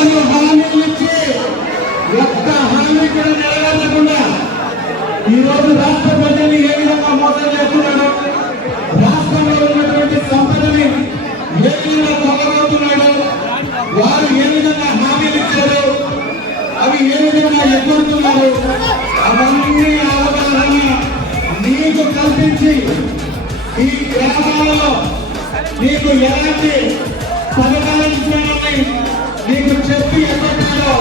ఆరు హామీలు ఇచ్చి ఒక్క హామీ కూడా నెరవేర్చకుండా ఈరోజు రాష్ట్ర ప్రజల్ని ఏ విధంగా మోసం చేస్తున్నాడు, రాష్ట్రంలో ఉన్నటువంటి సంపదని ఏ విధంగా కొనగొడుతున్నాడు, వారు ఏ విధంగా హామీలు ఇచ్చారు, అవి ఏ విధంగా ఎదుర్కొంటున్నారు, అవన్నీ అవగాహన నీకు కల్పించి ఈ గ్రామాలలో నీకు ఎలాంటి పథకాలని నీకు చెప్పి ఎక్కడాలో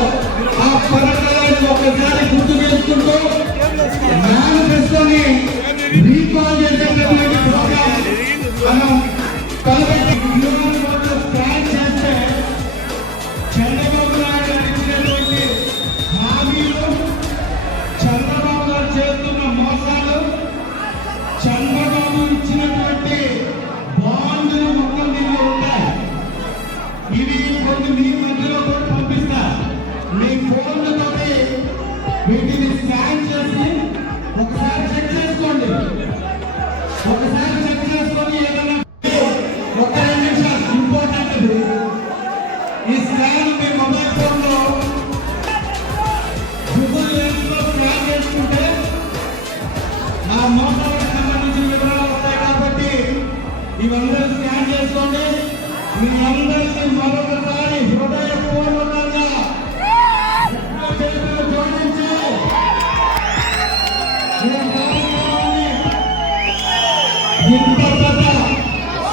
ఆ పథకాలను ఒకసారి గుర్తు చేసుకుంటూ మేనిఫెస్టోని రీకాల్ చేసేటటువంటి ప్రోగ్రాం మనం తలపెట్టి స్కాన్ చేస్తే చంద్రబాబు నాయుడు గారు ఇచ్చినటువంటి హామీలు, చంద్రబాబు గారు చేస్తున్న మోసాలు, చంద్రబాబు ఇచ్చినటువంటి బాండ్లు మొత్తం దీనిలో ఉంటాయి. ఇవి కొన్ని మీ మధ్యలో కూడా పంపిస్తా. మీ ఫోన్లతోటి వీటిని స్కాన్ చేసి ఒకసారి చెక్ చేసుకోండి. ఒకసారి చెక్ చేసుకొని ఏదైనా ఒక 2 నిమిషాలు ఇంపార్టెంట్ ఇది. ఈ స్కాన్ మీ మొబైల్ ఫోన్ లో గూగుల్ లెన్స్ లో స్కాన్ చేసుకుంటే ఆ మోసాలకు సంబంధించిన వివరాలు వస్తాయి. కాబట్టి ఇవందరూ స్కాన్ చేసుకోండి. మీ అందరినీ మరొకసారి హృదయపూర్వకంగా జోడించి ఇంత పెద్ద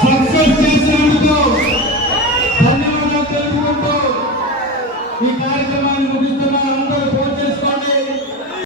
సక్సెస్ చేసినందుకు ధన్యవాదాలు తెలుపుకుంటూ